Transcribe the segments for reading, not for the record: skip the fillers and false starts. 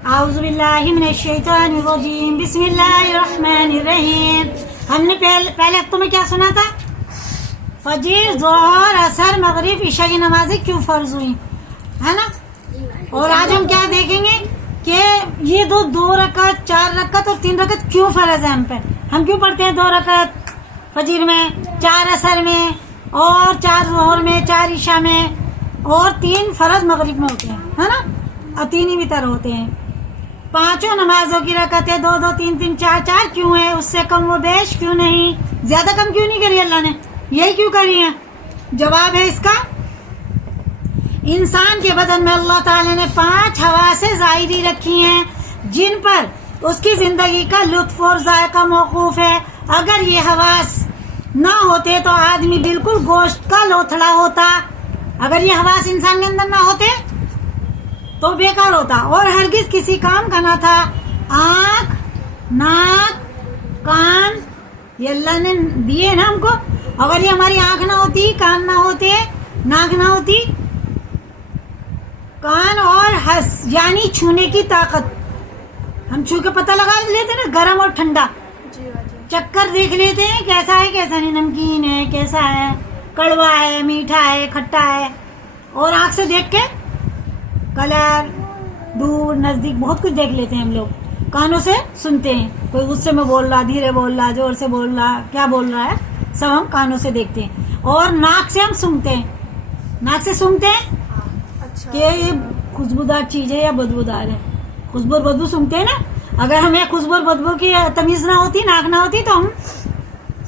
आऊज़ु बिल्लाहि मिनश्शैतानिर्रजीम बिस्मिल्लाहिर्रहमानिर्रहीम। हमने पहले तुम्हें क्या सुना था? फजीर, ज़ोहर, असर, मगरिब, इशा की नमाजें क्यों फर्ज हुई, है ना। और आज हम क्या देखेंगे कि ये दो रकअत, 4 रकअत और 3 रकअत क्यों फर्ज है हम पे। हम क्यों पढ़ते हैं 2 रकअत फजीर में, 4 असर में और 4 ज़ोहर में, 4 इशा में और 3 फर्ज मगरिब में होते हैं, है ना। और 3 ही वितर होते हैं। 5 नमाजों की रकअतें 2-2, 3-3, 4-4 क्यों है? उससे कम व बेश क्यों नहीं? ज्यादा कम क्यों नहीं करी अल्लाह ने? यही क्यों करी है? जवाब है इसका, इंसान के बदन में अल्लाह ताला ने 5 हवासे ज़ाहिरी रखी हैं जिन पर उसकी जिंदगी का लुत्फ और जायका मौकूफ है। अगर ये हवास ना होते तो आदमी बिल्कुल गोश्त का लोथड़ा होता। अगर ये हवास इंसान के अंदर ना होते तो बेकार होता और हरगिज किसी काम का ना था। आँख, नाक, कान ये अल्लाह ने दिए ना हमको। अगर ये हमारी आँख ना होती, कान ना होते, नाक ना होती, कान और हस यानी छूने की ताकत, हम छू के पता लगा लेते ना गरम और ठंडा, चक्कर देख लेते हैं कैसा है कैसा नहीं, नमकीन है कैसा है, कड़वा है, मीठा है, खट्टा है। और आँख से देख के कलर, दूर नजदीक बहुत कुछ देख लेते हैं हम लोग। कानों से सुनते हैं, कोई गुस्से में बोल रहा, धीरे बोल रहा, जोर से बोल रहा, क्या बोल रहा है, सब हम कानों से देखते हैं। और नाक से हम सूंघते हैं, नाक से सूंघते हैं कि ये खुशबूदार चीज है या बदबूदार है। खुशबू और बदबू सूंघते हैं ना। अगर हमें खुशबू और बदबू की तमीज ना होती, नाक ना होती तो हम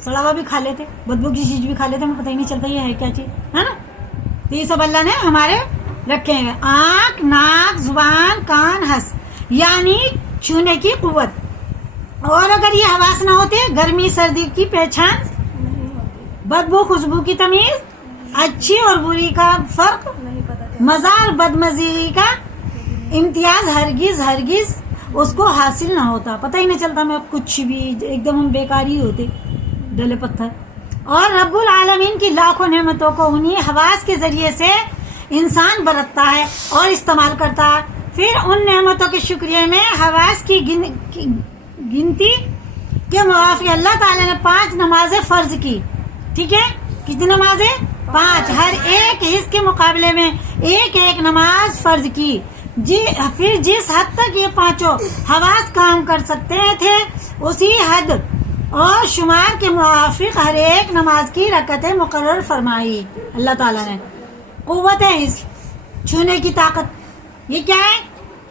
सड़ा हुआ भी खा लेते, बदबू की चीज भी खा लेते, हमें पता ही नहीं चलता ये है क्या चीज, है ना। तो ये सब अल्लाह ने हमारे रखे हैं। आँख, नाक, जुबान, कान, हंस यानी छूने की कुव्वत। और अगर ये हवास ना होते, गर्मी सर्दी की पहचान, बदबू खुशबू की तमीज, अच्छी और बुरी का फर्क, मजा और बदमजी का इम्तियाज हरगिज उसको हासिल ना होता। पता ही नहीं चलता मैं कुछ भी, एकदम हम बेकार ही होते, डले पत्थर। और रब्बुल आलमीन की लाखों नेमतों को उन्हीं हवास के जरिए से इंसान बरतता है और इस्तेमाल करता है। फिर उन नेमतों के शुक्रिया में हवास की गिनती के मुवाफिक अल्लाह ताला ने 5 नमाजें फर्ज की। ठीक है, कितनी नमाजें? 5। हर एक हिस्से के मुकाबले में एक नमाज फर्ज की। फिर जिस हद तक ये 5 हवास काम कर सकते थे, उसी हद और शुमार के मुवाफिक हर एक नमाज की रकअतें मुकर्रर फरमाई अल्लाह ताला ने। कुव्वत है इस छूने की ताकत, ये क्या है?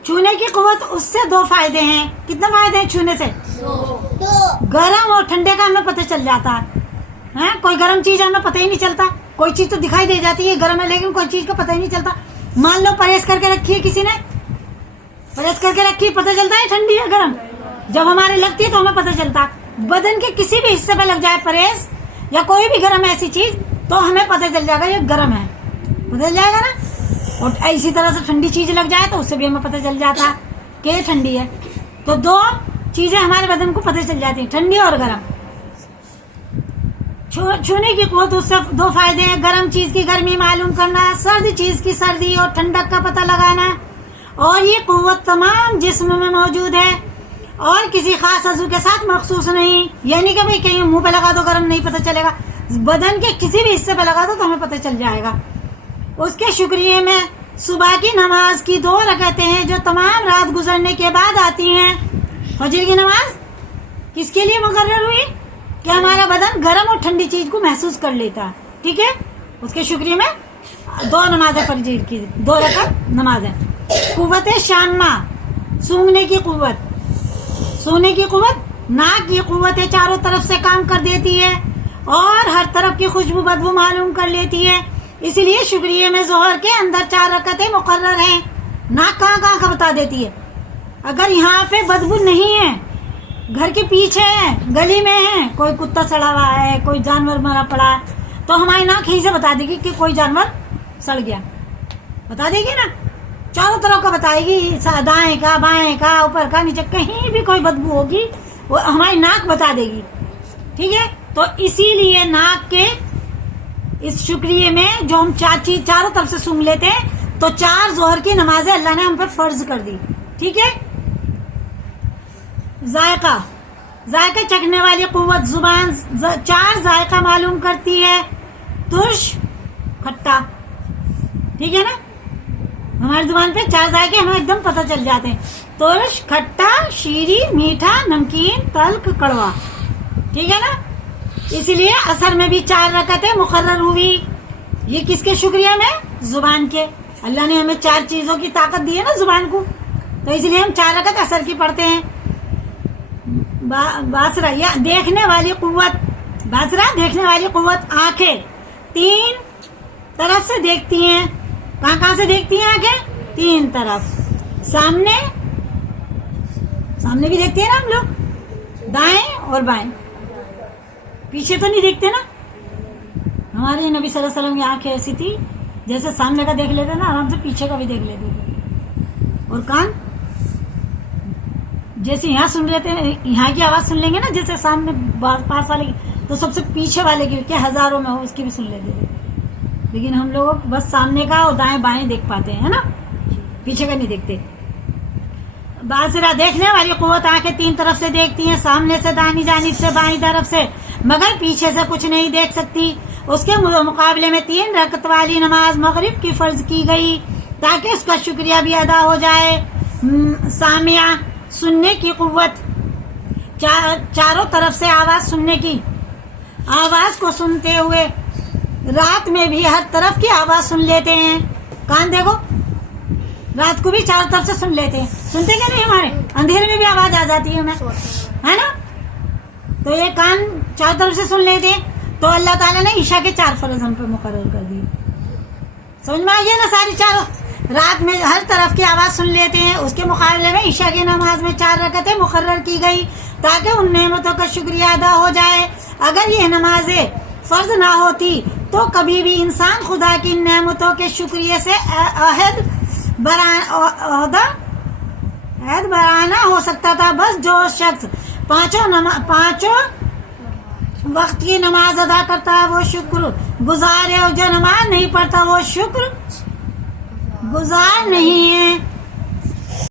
छूने की कुव्वत, उससे 2 फायदे हैं। कितने फायदे हैं छूने से? 2। गरम और ठंडे का हमें पता चल जाता है। कोई गरम चीज हमें पता ही नहीं चलता। कोई चीज तो दिखाई दे जाती है गरम है, लेकिन कोई चीज का पता ही नहीं चलता। मान लो परहेज करके रखी है, किसी ने परहेज करके रखी, पता चलता है ठंडी है गरम। जब हमारे लगती है तो हमें पता चलता। बदन के किसी भी हिस्से पे लग जाए परहेज या कोई भी गरम ऐसी चीज, तो हमें पता चल जाएगा ये गरम है, पता चल जाएगा ना। और इसी तरह से ठंडी चीज लग जाए तो उससे भी हमें पता चल जाता कि ये ठंडी है। तो 2 चीजें हमारे बदन को पता चल जाती है, ठंडी और गर्म। छूने की कुव्वत, उससे 2 फायदे हैं। गर्म चीज की गर्मी मालूम करना, सर्द चीज की सर्दी और ठंडक का पता लगाना। और ये कुव्वत तमाम जिस्म में मौजूद है और किसी खास अज़ू के साथ मखसूस नहीं। यानी कि भाई कहीं मुंह पे लगा दो गर्म नहीं पता चलेगा, बदन के किसी भी हिस्से पे लगा दो तो हमें पता चल जाएगा। उसके शुक्रिया में सुबह की नमाज की 2 रकअतें हैं जो तमाम रात गुजरने के बाद आती हैं। फजर की नमाज किसके लिए मुकर्रर हुई? कि हमारा बदन गर्म और ठंडी चीज को महसूस कर लेता है। ठीक है, उसके शुक्रिया में 2 नमाजें फजर की, 2 रकअत नमाज है। कुव्वत शामा, सूंघने की कुव्वत। सूंघने की कुव्वत, नाक की कुव्वत है, चारों तरफ से काम कर देती है और हर तरफ की खुशबू बदबू मालूम कर लेती है। इसीलिए शुक्रिया में जोहर के अंदर 4 रकअतें मुकर्रर हैं। नाक कहाँ का बता देती है। अगर यहाँ पे बदबू नहीं है, घर के पीछे है, गली में है, कोई कुत्ता सड़ा हुआ है, कोई जानवर मरा पड़ा है, तो हमारी नाक यहीं से बता देगी कि कोई जानवर सड़ गया, बता देगी ना। चारों तरफ का बताएगी, दाएं का, बाएं का, ऊपर का, नीचे, कहीं भी कोई बदबू होगी वो हमारी नाक बता देगी। ठीक है, तो इसीलिए नाक के इस शुक्रिया में जो हम 4 चीज चारों तरफ से सूंघ लेते हैं, तो 4 जोहर की नमाजें अल्लाह ने हम पर फर्ज कर दी। ठीक है, ذائقہ، ذائقہ چکھنے والی قوت، زبان 4 ذائقہ معلوم کرتی ہے، ترش، کھٹا، ٹھیک ہے نا، ہماری زبان پہ 4 ذائقے ہمیں ایک دم پتہ چل جاتے ہیں، ترش، کھٹا، شیریں، میٹھا، نمکین، تلخ، کڑوا، ٹھیک ہے نا. اسی لیے عصر میں بھی 4 رکعتیں مقرر ہوئی. یہ کس کے شکریہ میں؟ زبان کے. اللہ نے ہمیں 4 چیزوں کی طاقت دی ہے نا زبان کو، تو اس لیے ہم 4 رکعت عصر کی پڑھتے ہیں. باصرہ یا دیکھنے والی قوت، باصرہ دیکھنے والی قوت، آنکھیں 3 طرف سے دیکھتی ہیں. کہاں سے دیکھتی ہیں آنکھیں؟ 3 طرف. سامنے بھی دیکھتے ہیں نا ہم لوگ، دائیں اور بائیں، پیچھے تو نہیں دیکھتے نا. ہمارے نبی صلی اللہ علیہ وسلم کی آنکھیں ایسی تھی جیسے سامنے کا دیکھ لیتے نا آرام سے، پیچھے کا بھی دیکھ لیتے تھے. اور کان جیسے یہاں سن رہے تھے، یہاں کی آواز سن لیں گے نا، جیسے سامنے پاس والے کی، تو سب سے پیچھے والے کی کیا ہزاروں میں ہو اس کی بھی سن لیتے تھے. لیکن ہم لوگ بس سامنے کا اور دائیں بائیں دیکھ پاتے ہیں نا، پیچھے کا نہیں دیکھتے. باصرہ دیکھنے والی قوت، آنکھیں 3 طرف سے دیکھتی ہیں، سامنے سے، دائیں جانب سے، بائیں طرف سے، مگر پیچھے سے کچھ نہیں دیکھ سکتی. اس کے مقابلے میں 3 رکعت والی نماز مغرب کی فرض کی گئی تاکہ اس کا شکریہ بھی ادا ہو جائے. سامعہ سننے کی قوت، چاروں طرف سے آواز سننے کی، آواز کو سنتے ہوئے رات میں بھی ہر طرف کی آواز سن لیتے ہیں. کان دیکھو، رات کو بھی چاروں طرف سے سن لیتے ہیں. سنتے کیا نہیں؟ ہمارے اندھیرے میں بھی آواز آ جاتی ہے ہمیں، ہے نا. تو یہ کان چاروں طرف سے سن لیتے ہیں. تو اللہ تعالیٰ نے عشاء کے 4 فرض ہم پہ مقرر کر دیے. سمجھ میں آئیے نا؟ ساری 4 رات میں ہر طرف کی آواز سن لیتے ہیں. اس کے مقابلے میں عشاء کی نماز میں 4 رکعتیں مقرر کی گئی تاکہ ان نعمتوں کا شکریہ ادا ہو جائے. اگر یہ نمازیں فرض نہ ہوتی تو کبھی بھی انسان خدا کی نعمتوں کے شکریہ سے عہد برآنا ہو سکتا تھا. بس جو شخص پانچوں وقت کی نماز ادا کرتا ہے وہ شکر گزار ہے، اور جو نماز نہیں پڑھتا وہ شکر گزار نہیں ہے.